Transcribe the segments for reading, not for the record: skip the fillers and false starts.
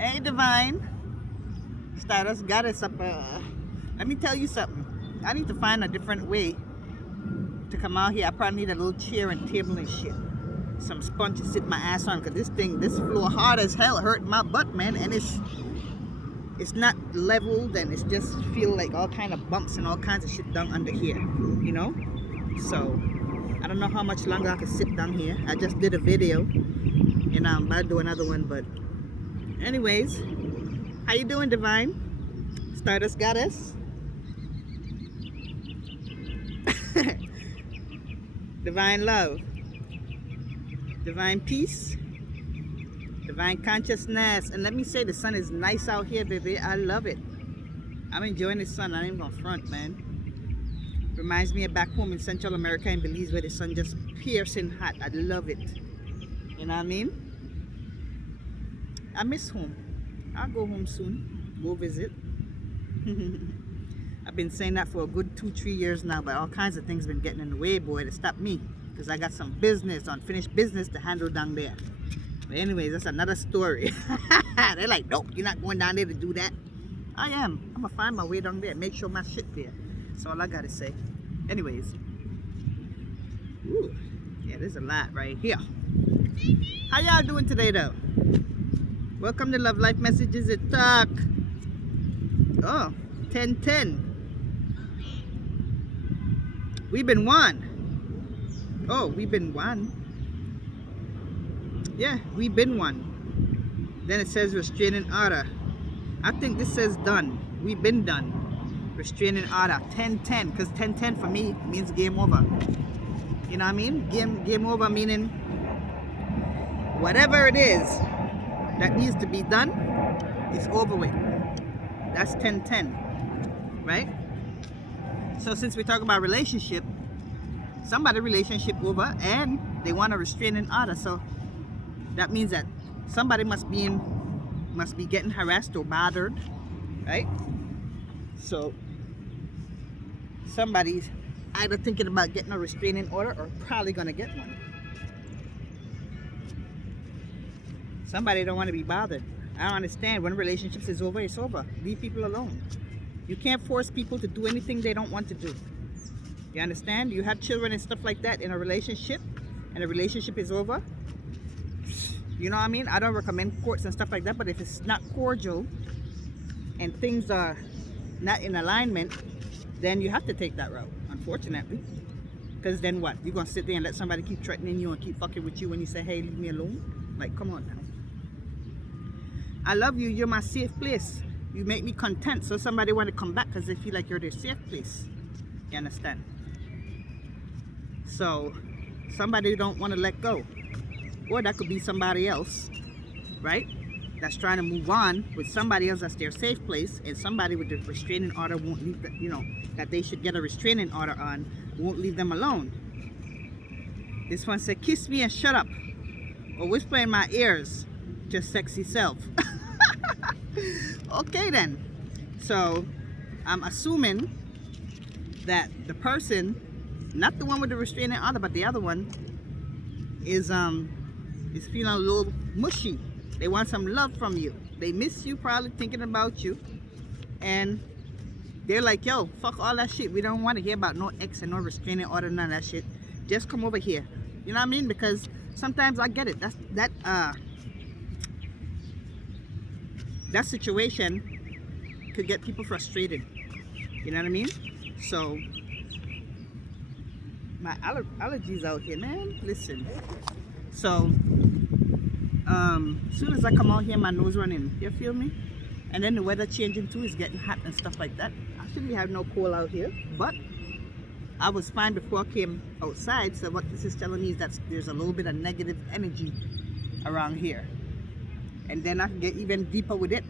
Hey, Divine. Stardust Goddess up. Let me tell you something. I need to find a different way to come out here. I probably need a little chair and table and shit. Some sponge to sit my ass on, because this floor hard as hell, hurt my butt, man. And it's not leveled, and it's just feel like all kind of bumps and all kinds of shit down under here, you know. So I don't know how much longer I can sit down here. I just did a video, and I'm about to do another one. But anyways, how you doing, Divine? Stardust Goddess. Divine love, divine peace, divine consciousness. And let me say, the sun is nice out here, baby. I love it. I'm enjoying the sun. I ain't gonna front, man. Reminds me of back home in Central America in Belize, where the sun just piercing hot. I love it. You know what I mean? I miss home. I'll go home soon. Go visit. I've been saying that for a good 2-3 years now, but all kinds of things been getting in the way, boy, to stop me, because I got some business, unfinished business to handle down there. But anyways, that's another story. They're like, nope, you're not going down there to do that. I am. I'm gonna find my way down there, make sure my shit there. That's all I gotta say. Anyways, ooh, yeah, there's a lot right here. How y'all doing today, though? Welcome to Love Life Messages at Talk. Oh, 10-10. We've been one. Oh, we've been one. Yeah, we've been one. Then it says restraining order. I think this says done. We've been done. Restraining order. 10-10. Because 10-10 for me means game over. You know what I mean? Game over meaning whatever it is that needs to be done is over with. That's 10-10. Right? So since we talk about relationship, somebody relationship over and they want a restraining order, so that means that somebody must be getting harassed or bothered, right? So somebody's either thinking about getting a restraining order or probably gonna get one. Somebody don't want to be bothered. I don't understand. When relationships is over, it's over. Leave people alone. You can't force people to do anything they don't want to do. You understand? You have children and stuff like that in a relationship, and the relationship is over. You know what I mean? I don't recommend courts and stuff like that, but if it's not cordial and things are not in alignment, then you have to take that route, unfortunately. Because then what? You're going to sit there and let somebody keep threatening you and keep fucking with you when you say, hey, leave me alone? Like, come on now. I love you. You're my safe place. You make me content, so somebody want to come back because they feel like you're their safe place. You understand? So somebody don't want to let go, or that could be somebody else, right? That's trying to move on with somebody else that's their safe place, and somebody with the restraining order won't leave the, you know, that they should get a restraining order on, won't leave them alone. This one said, kiss me and shut up, or whisper in my ears, just sexy self. Okay then, so I'm assuming that the person, not the one with the restraining order, but the other one is feeling a little mushy. They want some love from you. They miss you, probably thinking about you, and they're like, yo, fuck all that shit. We don't want to hear about no ex and no restraining order, none of that shit. Just come over here. You know what I mean? Because sometimes I get it. That situation could get people frustrated. You know what I mean? So my allergies out here, man. Listen. So as soon as I come out here, my nose running. You feel me? And then the weather changing too, is getting hot and stuff like that. Actually, we have no cold out here, but I was fine before I came outside. So what this is telling me is that there's a little bit of negative energy around here. And then I can get even deeper with it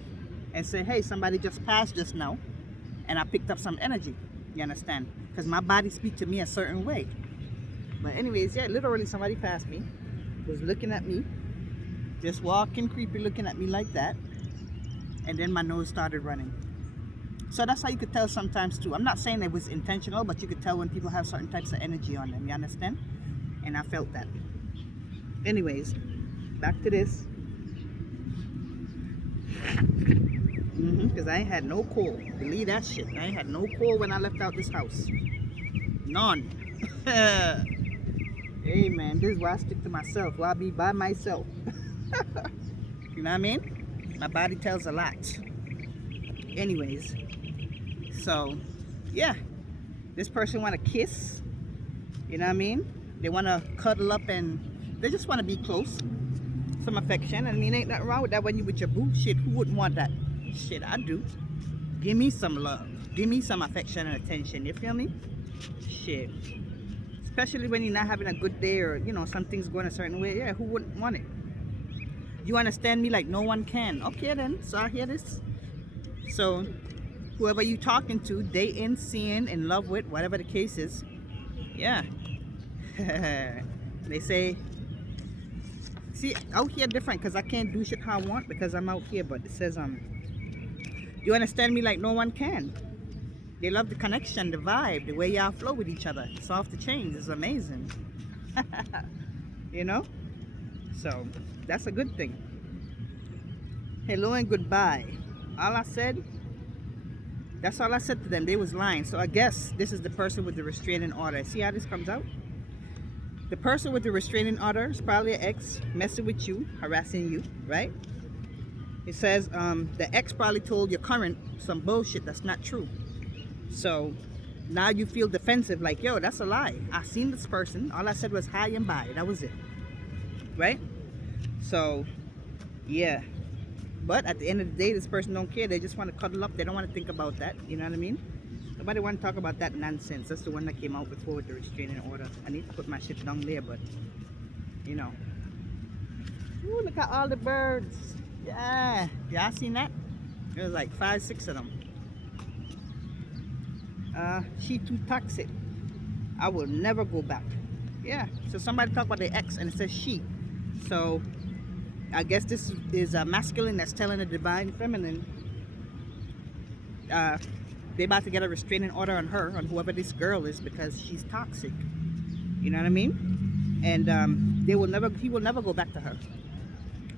and say, hey, somebody just passed just now, and I picked up some energy. You understand? Because my body speaks to me a certain way. But anyways, yeah, literally somebody passed me, was looking at me, just walking creepy, looking at me like that, and then my nose started running. So that's how you could tell sometimes too. I'm not saying it was intentional, but you could tell when people have certain types of energy on them. You understand? And I felt that. Anyways, back to this. Because I ain't had no coal. Believe that shit. I ain't had no coal when I left out this house. None. Hey man, this is why I stick to myself. Why I be by myself. You know what I mean? My body tells a lot. Anyways. So, yeah. This person want to kiss. You know what I mean? They want to cuddle up and they just want to be close. Some affection. I mean, ain't nothing wrong with that when you with your boo. Shit, who wouldn't want that? Shit, I do. Give me some love. Give me some affection and attention. You feel me? Shit. Especially when you're not having a good day or, you know, something's going a certain way. Yeah, who wouldn't want it? You understand me like no one can. Okay then, so I hear this. So, whoever you talking to, dating, seeing, in love with, whatever the case is. Yeah. They say, see, out here different because I can't do shit how I want because I'm out here, but it says, you understand me like no one can. They love the connection, the vibe, the way y'all flow with each other. It's off the chains. It's amazing. You know? So, that's a good thing. Hello and goodbye. All I said, that's all I said to them. They was lying. So I guess this is the person with the restraining order. See how this comes out? The person with the restraining order is probably an ex messing with you, harassing you, right? It says the ex probably told your current some bullshit that's not true. So now you feel defensive like, yo, that's a lie. I seen this person. All I said was hi and bye. That was it. Right? So, yeah. But at the end of the day, this person don't care. They just want to cuddle up. They don't want to think about that. You know what I mean? Nobody want to talk about that nonsense. That's the one that came out before with the restraining order. I need to put my shit down there, but, you know. Ooh, look at all the birds. Yeah. Y'all seen that? There's like 5, 6 of them. She too toxic. I will never go back. Yeah. So somebody talk about their ex and it says she. So I guess this is a masculine that's telling a divine feminine they about to get a restraining order on her, on whoever this girl is, because she's toxic. You know what I mean? And he will never go back to her.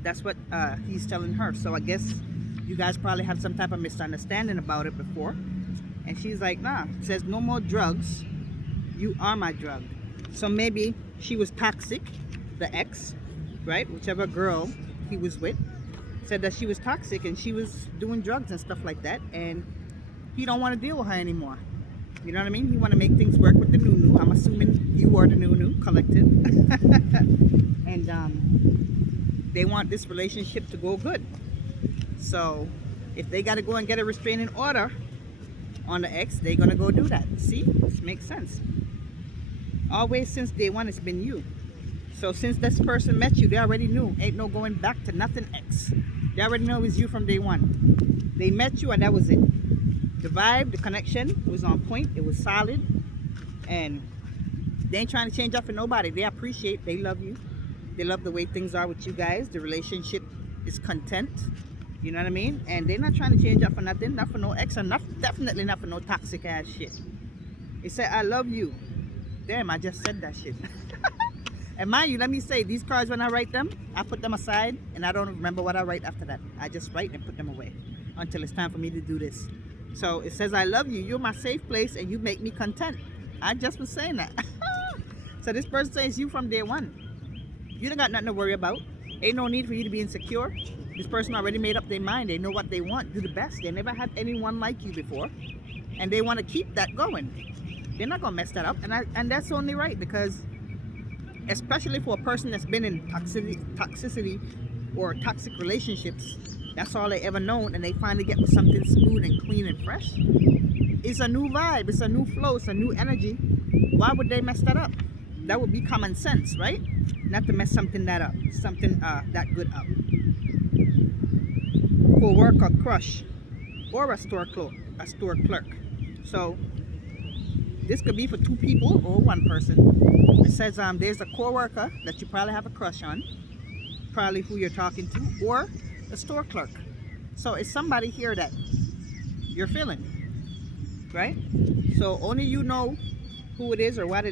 That's what he's telling her. So I guess you guys probably have some type of misunderstanding about it before. And she's like, nah. It says no more drugs. You are my drug. So maybe she was toxic, the ex, right? Whichever girl he was with said that she was toxic and she was doing drugs and stuff like that, and he don't want to deal with her anymore. You know what I mean? He want to make things work with the new. I'm assuming you are the new collective. And they want this relationship to go good. So if they got to go and get a restraining order on the ex, they're gonna go do that. See, this makes sense. Always since day one, it's been you. So since this person met you, they already knew. Ain't no going back to nothing ex. They already know it was you from day one. They met you and that was it. The vibe, the connection was on point. It was solid, and they ain't trying to change up for nobody. They appreciate, they love you. They love the way things are with you guys. The relationship is content. You know what I mean? And they're not trying to change up for nothing, not for no ex, and definitely not for no toxic ass shit. It said, I love you. Damn, I just said that shit. And mind you, let me say, these cards, when I write them, I put them aside, and I don't remember what I write after that. I just write and put them away until it's time for me to do this. So it says, I love you. You're my safe place, and you make me content. I just was saying that. So this person says you from day one. You don't got nothing to worry about. Ain't no need for you to be insecure. This person already made up their mind. They know what they want. Do the best. They never had anyone like you before, and they want to keep that going. They're not gonna mess that up, and that's only right, because especially for a person that's been in toxicity or toxic relationships, that's all they ever known, and they finally get with something smooth and clean and fresh. It's a new vibe. It's a new flow. It's a new energy. Why would they mess that up? That would be common sense, right? Not to mess something that up, something that good up. Co-worker, crush, or a store clerk. So this could be for 2 people or 1 person. It says there's a co-worker that you probably have a crush on, probably who you're talking to, or a store clerk. So it's somebody here that you're feeling, right? So only you know who it is or what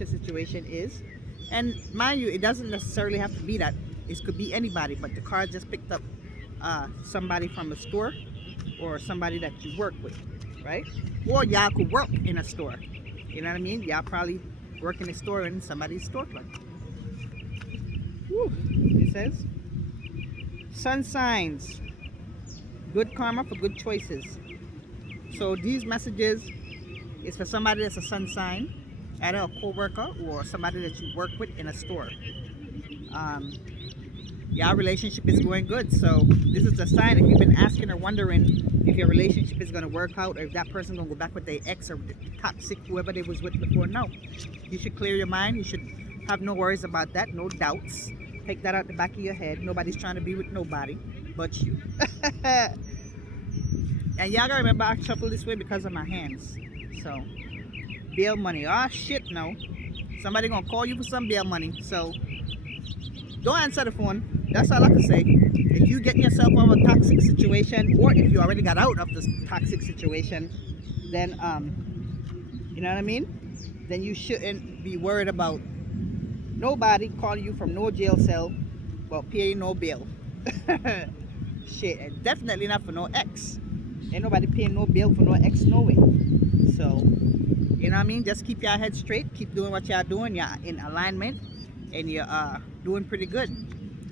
your situation is. And mind you, it doesn't necessarily have to be that. It could be anybody, but the card just picked up somebody from a store or somebody that you work with, right? Or y'all could work in a store. You know what I mean? Y'all probably work in a store and somebody's store clerk. Woo. It says, sun signs, good karma for good choices. So these messages is for somebody that's a sun sign, either a co-worker or somebody that you work with in a store. Your relationship is going good, so this is a sign. If you've been asking or wondering if your relationship is going to work out, or if that person's going to go back with their ex or the toxic whoever they was with before, no, you should clear your mind. You should have no worries about that, no doubts. Take that out the back of your head. Nobody's trying to be with nobody but you. And y'all gotta remember, I shuffle this way because of my hands. So bail money, oh shit, no, somebody gonna call you for some bail money, so don't answer the phone. That's all I can say. If you get yourself out of a toxic situation, or if you already got out of this toxic situation, then you know what I mean, then you shouldn't be worried about nobody calling you from no jail cell about paying no bill. Shit, and definitely not for no ex. Ain't nobody paying no bill for no ex, no way. So you know what I mean, just keep your head straight, keep doing what y'all doing, you're in alignment, and you're doing pretty good.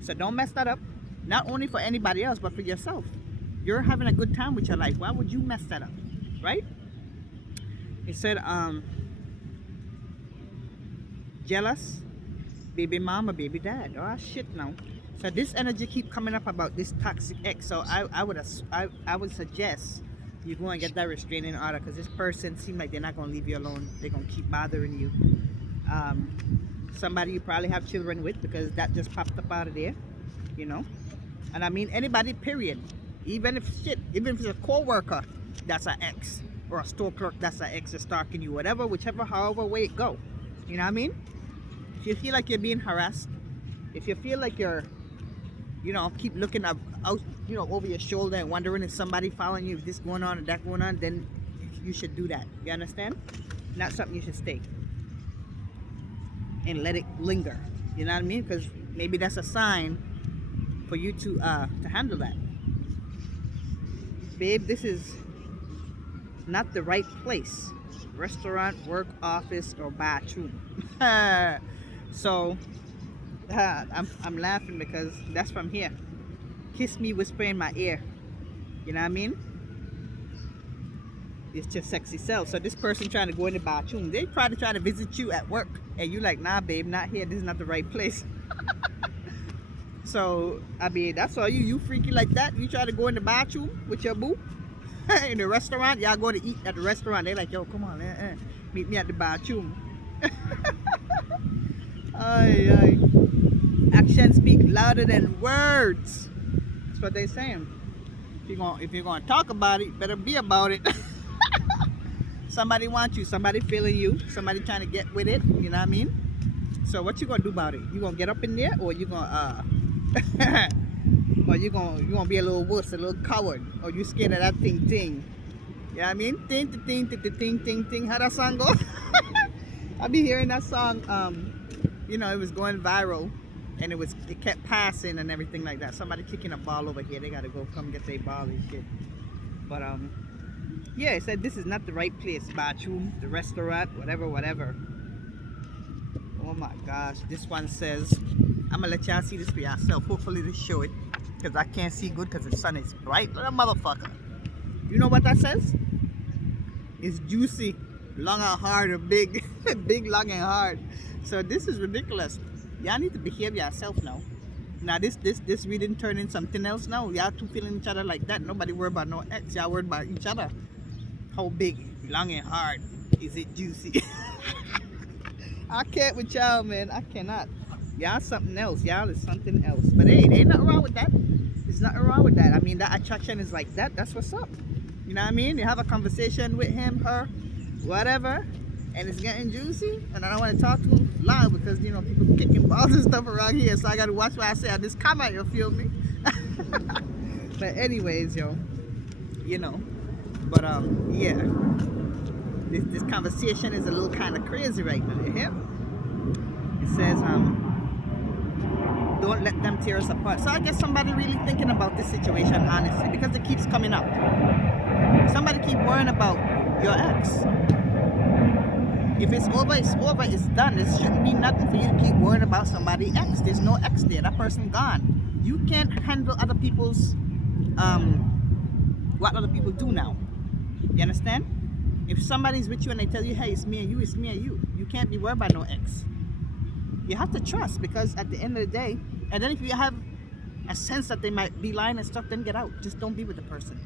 So don't mess that up, not only for anybody else but for yourself. You're having a good time with your life, why would you mess that up, right? It said jealous, baby mama, baby dad, oh shit, no. So this energy keep coming up about this toxic ex, so I would suggest you go and get that restraining order, because this person seems like they're not going to leave you alone. They're going to keep bothering you. Somebody you probably have children with, because that just popped up out of there, you know. And I mean anybody, period. Even if it's a co-worker that's an ex, or a store clerk that's an ex is stalking you, whatever, whichever, however way it go. You know what I mean? If you feel like you're being harassed, if you feel like you're, you know, keep looking out, you know, over your shoulder and wondering if somebody following you, if this going on and that going on, then you should do that. You understand? Not something you should stay and let it linger. You know what I mean? Because maybe that's a sign for you to handle that. Babe, this is not the right place. Restaurant, work, office, or bathroom. So I'm laughing because that's from here. Kiss me, whisper in my ear. You know what I mean? It's your sexy self. So this person trying to go in the bathroom, they probably trying to visit you at work, and you like, nah babe, not here, this is not the right place. So I mean, that's all you freaky like that. You try to go in the bathroom with your boo in the restaurant. Y'all go to eat at the restaurant, they like, yo, come on, meet me at the bathroom. Aye. Actions speak louder than words. That's what they're saying. If you're gonna talk about it, better be about it. Somebody wants you, somebody feeling you, somebody trying to get with it. You know what I mean? So what you gonna do about it? You gonna get up in there, or you gonna or you gonna be a little wuss, a little coward, or you scared of that ting? You know what I mean? Ting. How that song go? I be hearing that song. You know, it was going viral, and it kept passing and everything like that. Somebody kicking a ball over here, they gotta go come get their ball and shit. But yeah, it said this is not the right place. Bathroom, the restaurant, whatever. Oh my gosh, this one says, I'm gonna let y'all see this for yourself. Hopefully they show it, because I can't see good because the sun is bright. Little motherfucker. You know what that says? It's juicy, long and hard, or big. Big, long and hard. So this is ridiculous. Y'all need to behave yourself now. Now this reading turned in something else now. Y'all two feeling each other like that. Nobody worry about no ex. Y'all worried about each other. How big, long and hard is it juicy? I can't with y'all, man. I cannot. Y'all something else. Y'all is something else. But hey, there ain't nothing wrong with that. There's nothing wrong with that. I mean, that attraction is like that. That's what's up. You know what I mean? You have a conversation with him, her, whatever, and it's getting juicy, and I don't want to talk to him loud because, you know, people kicking balls and stuff around here, so I got to watch what I say on this camera, you feel me? But anyways, yo, you know, but yeah, this conversation is a little kind of crazy right now, you hear? It says, don't let them tear us apart. So I guess somebody really thinking about this situation honestly, because it keeps coming up. Somebody keep worrying about your ex. If it's over, it's over, it's done. It shouldn't be nothing for you to keep worrying about somebody ex. There's no ex there. That person gone. You can't handle other people's what other people do now. You understand? If somebody's with you and they tell you, hey, it's me and you, it's me and you, you can't be worried about no ex. You have to trust, because at the end of the day, and then if you have a sense that they might be lying and stuff, then get out. Just don't be with the person.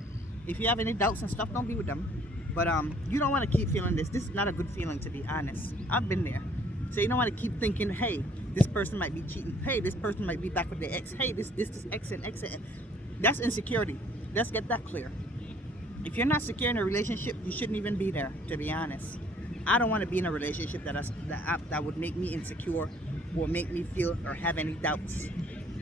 If you have any doubts and stuff, don't be with them. But you don't want to keep feeling this. This is not a good feeling, to be honest. I've been there. So you don't want to keep thinking, hey, this person might be cheating. Hey, this person might be back with their ex. Hey, this ex and ex. That's insecurity. Let's get that clear. If you're not secure in a relationship, you shouldn't even be there, to be honest. I don't want to be in a relationship that would make me insecure or make me feel or have any doubts.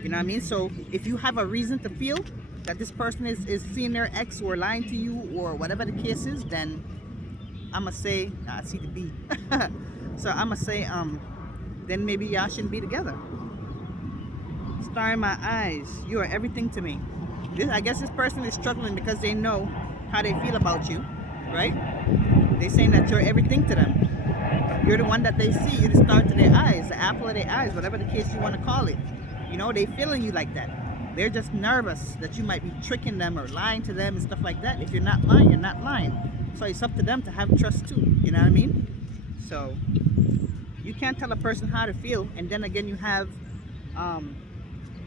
You know what I mean? So if you have a reason to feel that this person is seeing their ex or lying to you or whatever the case is, then I'ma say, I see the B. So I'ma say, then maybe y'all shouldn't be together. Star in my eyes, you are everything to me. I guess this person is struggling because they know how they feel about you, right? They're saying that you're everything to them. You're the one that they see. You're the star to their eyes, the apple of their eyes, whatever the case you want to call it. You know, they feeling you like that. They're just nervous that you might be tricking them or lying to them and stuff like that. If you're not lying, you're not lying. So it's up to them to have trust too. You know what I mean? So you can't tell a person how to feel, and then again you have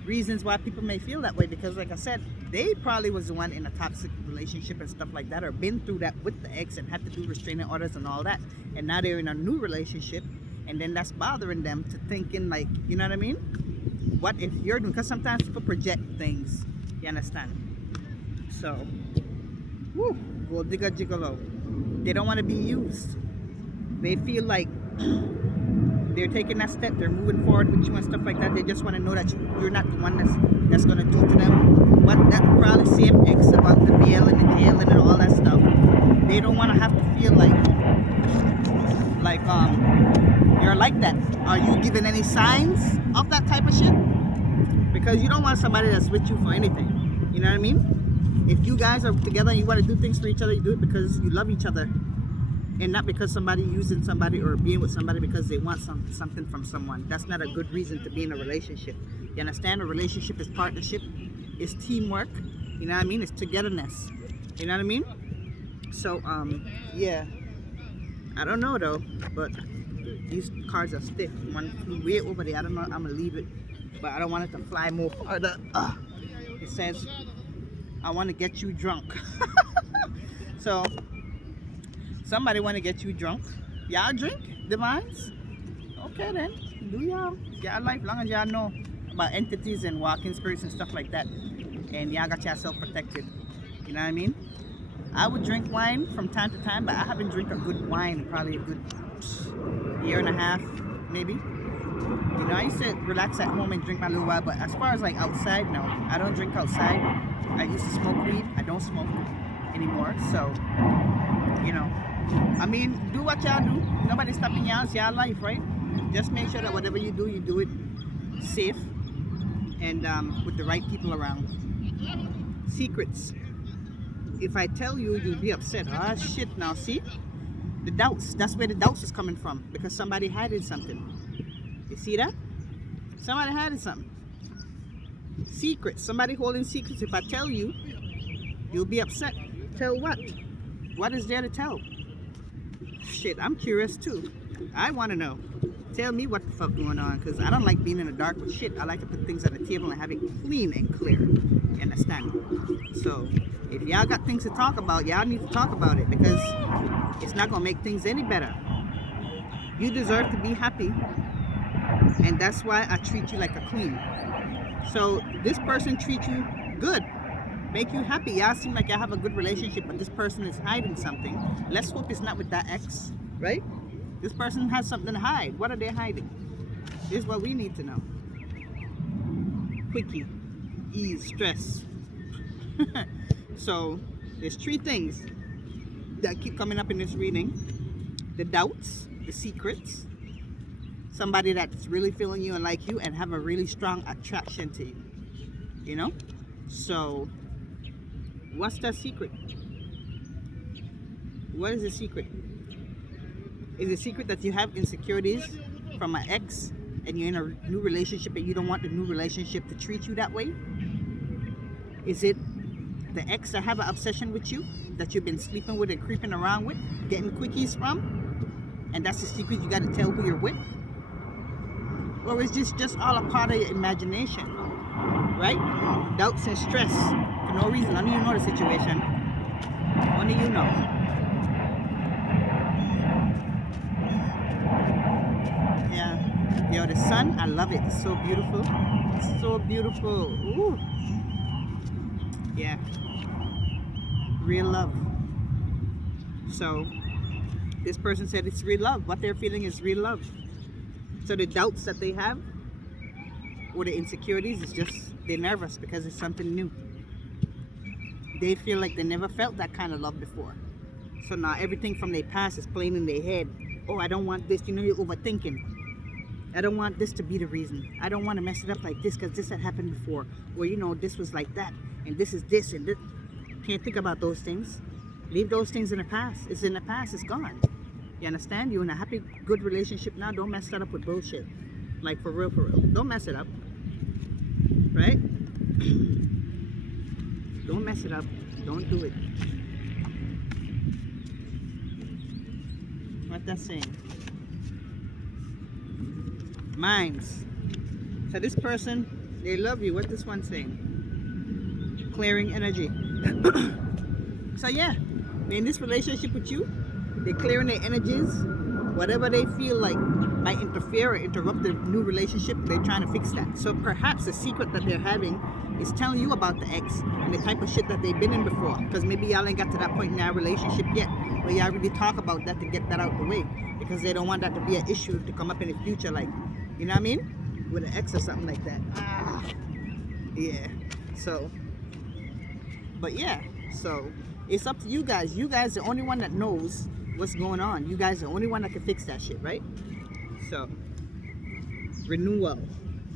reasons why people may feel that way, because like I said, they probably was the one in a toxic relationship and stuff like that, or been through that with the ex and had to do restraining orders and all that, and now they're in a new relationship, and then that's bothering them to thinking like, you know what I mean, what if you're doing, because sometimes people project things, you understand? So woo, gold digger gigolo. They don't want to be used. They feel like they're taking that step, they're moving forward with you and stuff like that. They just want to know that you're not the one that's going to do to them what that probably same ex about the bailing and jailing and all that stuff. They don't want to have to feel like you're like that. Are you giving any signs of that type of shit? Because you don't want somebody that's with you for anything. You know what I mean? If you guys are together and you want to do things for each other, you do it because you love each other, and not because somebody using somebody or being with somebody because they want something from someone. That's not a good reason to be in a relationship. You understand? A relationship is partnership, it's teamwork, you know what I mean? It's togetherness, you know what I mean? So yeah, I don't know though, but these cards are stiff. One flew way over there. I don't know, I'm gonna leave it, but I don't want it to fly more farther. It says, I want to get you drunk. So somebody want to get you drunk. Y'all drink, divines? Okay then, do y'all life, long as y'all know about entities and walking spirits and stuff like that, and y'all got yourself protected. You know what I mean? I would drink wine from time to time, but I haven't drank a good wine in probably a good year and a half, maybe. You know, I used to relax at home and drink my little while, but as far as like outside, no, I don't drink outside. I used to smoke weed. I don't smoke anymore, so you know. I mean, do what y'all do. Nobody's stopping y'all. It's y'all life, right? Just make sure that whatever you do it safe and with the right people around. Secrets. If I tell you, you'll be upset. Ah, shit, now see? The doubts. That's where the doubts is coming from, because somebody hiding something. You see that? Somebody hiding something. Secrets. Somebody holding secrets. If I tell you, you'll be upset. Tell what? What is there to tell? Shit, I'm curious too. I want to know. Tell me what the fuck going on, because I don't like being in the dark with shit. I like to put things on the table and have it clean and clear. You understand? So if y'all got things to talk about, y'all need to talk about it, because it's not gonna make things any better. You deserve to be happy, and that's why I treat you like a queen. So this person treats you good, make you happy. Y'all seem like y'all have a good relationship, but this person is hiding something. Let's hope it's not with that ex, right? This person has something to hide. What are they hiding? This is what we need to know. Quickie, ease, stress. So there's three things that keep coming up in this reading: the doubts, the secrets. somebody that's really feeling you and like you and have a really strong attraction to you, you know? So what's the secret? What is the secret? Is the secret that you have insecurities from an ex and you're in a new relationship and you don't want the new relationship to treat you that way? Is it the ex that have an obsession with you, that you've been sleeping with and creeping around with, getting quickies from, and that's the secret you got to tell who you're with? Or is this just all a part of your imagination, right? Doubts and stress for no reason. None of you know the situation. Only you know. Yeah. Yo, the sun, I love it. It's so beautiful. It's so beautiful. Ooh. Yeah. Real love. So this person said it's real love. What they're feeling is real love. So the doubts that they have or the insecurities is just they're nervous because it's something new. They feel like they never felt that kind of love before. So now everything from their past is playing in their head. Oh, I don't want this. You know, you're overthinking. I don't want this to be the reason. I don't want to mess it up like this because this had happened before. Or, you know, this was like that. And this is this and this. Can't think about those things. Leave those things in the past. It's in the past. It's gone. You understand? You're in a happy, good relationship now. Don't mess that up with bullshit. Like, for real, for real. Don't mess it up. Right? Don't mess it up. Don't do it. What that's saying? Minds. So this person, they love you. What this one's saying? Clearing energy. So yeah, in this relationship with you, they're clearing their energies. Whatever they feel like might interfere or interrupt the new relationship, they're trying to fix that. So perhaps the secret that they're having is telling you about the ex and the type of shit that they've been in before. Because maybe y'all ain't got to that point in our relationship yet where y'all really talk about that to get that out of the way. Because they don't want that to be an issue to come up in the future, like, you know what I mean? With an ex or something like that. Yeah. So, but yeah. So, it's up to you guys. You guys are the only one that knows what's going on. You guys are the only one that can fix that shit, right? So, renewal.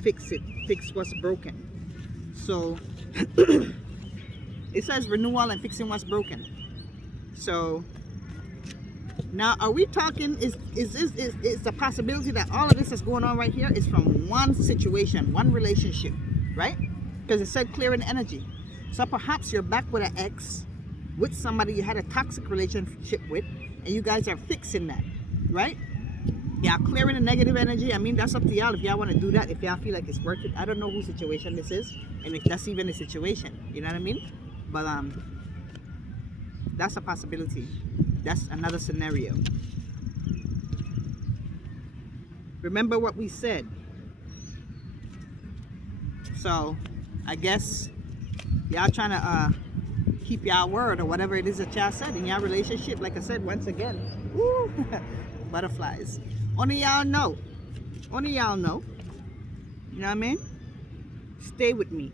Fix it. Fix what's broken. So, it says renewal and fixing what's broken. So, now are we talking, is the possibility that all of this that's going on right here is from one situation, one relationship, right? Because it said clearing energy. So perhaps you're back with an ex, with somebody you had a toxic relationship with, and you guys are fixing that, right? Yeah, clearing the negative energy. I mean, that's up to y'all if y'all want to do that, if y'all feel like it's worth it. I don't know whose situation this is, and if that's even a situation, you know what I mean? But that's a possibility. That's another scenario. Remember what we said. So, I guess y'all trying to keep y'all word or whatever it is that y'all said in y'all relationship. Like I said, once again, woo, butterflies. Only y'all know. Only y'all know. You know what I mean? Stay with me.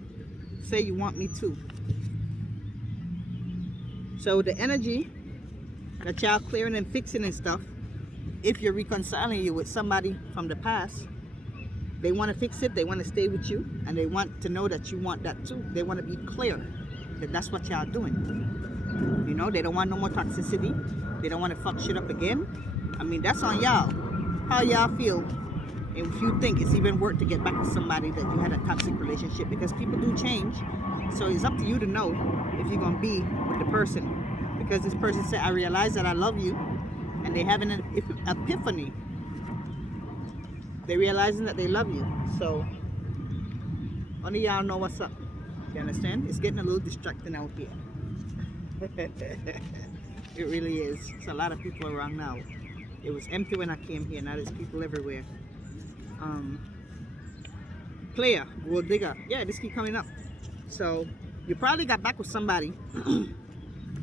Say you want me to. So the energy that y'all clearing and fixing and stuff, if you're reconciling you with somebody from the past, they want to fix it, they want to stay with you, and they want to know that you want that too. They want to be clear that that's what y'all doing. You know, they don't want no more toxicity. They don't want to fuck shit up again. I mean, that's on y'all. How y'all feel, and if you think it's even worth to get back with somebody that you had a toxic relationship, because people do change. So it's up to you to know if you're going to be with the person. Because this person said, I realize that I love you, and they have an epiphany. They're realizing that they love you. So only y'all know what's up. You understand? It's getting a little distracting out here. It really is. There's a lot of people around now. It was empty when I came here. Now there's people everywhere. Player, gold digger. Yeah, this keep coming up. So you probably got back with somebody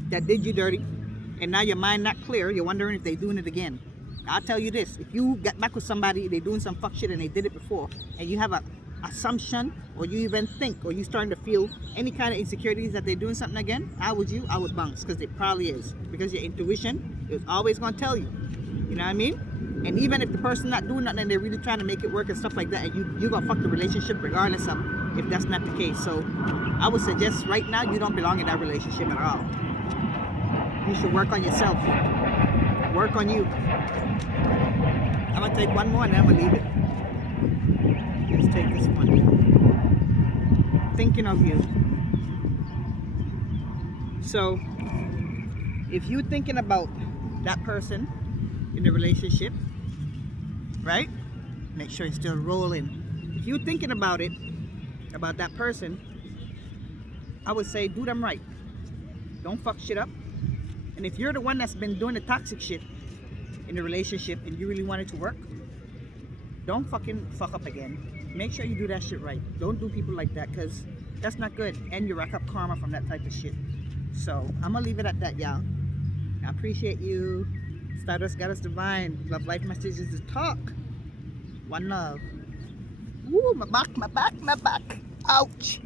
that did you dirty, and now your mind not clear. You're wondering if they're doing it again. I'll tell you this: if you get back with somebody, they're doing some fuck shit and they did it before, and you have a assumption, or you even think, or you starting to feel any kind of insecurities that they're doing something again, I would bounce, because it probably is. Because your intuition is always gonna tell you. You know what I mean? And even if the person not doing nothing and they're really trying to make it work and stuff like that, and you gonna fuck the relationship regardless of if that's not the case. So I would suggest right now you don't belong in that relationship at all. You should work on yourself. Work on you. I'm gonna take one more and then I'm gonna leave it. Let's take this one. Thinking of you. So if you're thinking about that person in the relationship, right? Make sure it's still rolling. If you're thinking about it, about that person, I would say do them right. Don't fuck shit up. And if you're the one that's been doing the toxic shit in the relationship and you really want it to work, don't fucking fuck up again. Make sure you do that shit right. Don't do people like that, because that's not good. And you rack up karma from that type of shit. So I'm gonna leave it at that, y'all. I appreciate you. Stardust Goddess Divine. Love Life Messages to talk. One love. Woo, my back, my back, my back. Ouch.